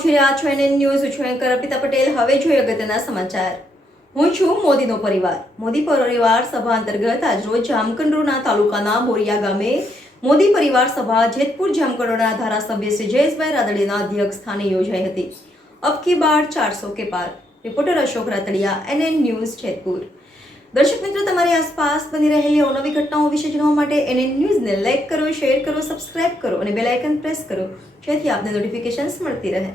આપ જોઈ રહ્યા છો એનએન ન્યૂઝ. હું છું એન્કર અર્પિતા પટેલ. હવે જોઈએ અગત્યના સમાચાર. હું છું મોદીનો પરિવાર. મોદી પરિવાર સભા અંતર્ગત આજરોજ જામકંડોરણા તાલુકાના બોરિયા ગામે મોદી પરિવાર સભા જેતપુર જામકંડોરણા ધારાસભ્ય શ્રી જયેશભાઈ રાદડિયાના અધ્યક્ષ સ્થાને યોજાઈ હતી. અબ કી બાર 400 કે પાર. Reporter Ashok Ratadiya, NN news, Jetpur. દર્શક મિત્રો, તમારી આસપાસ બની રહેલી અવનવી ઘટનાઓ વિશે જાણવા માટે એનએન ન્યૂઝને લાઈક કરો, શેર કરો, સબસ્ક્રાઇબ કરો અને બેલ આઇકન પ્રેસ કરો, જેથી આપને નોટિફિકેશન્સ મળતી રહે.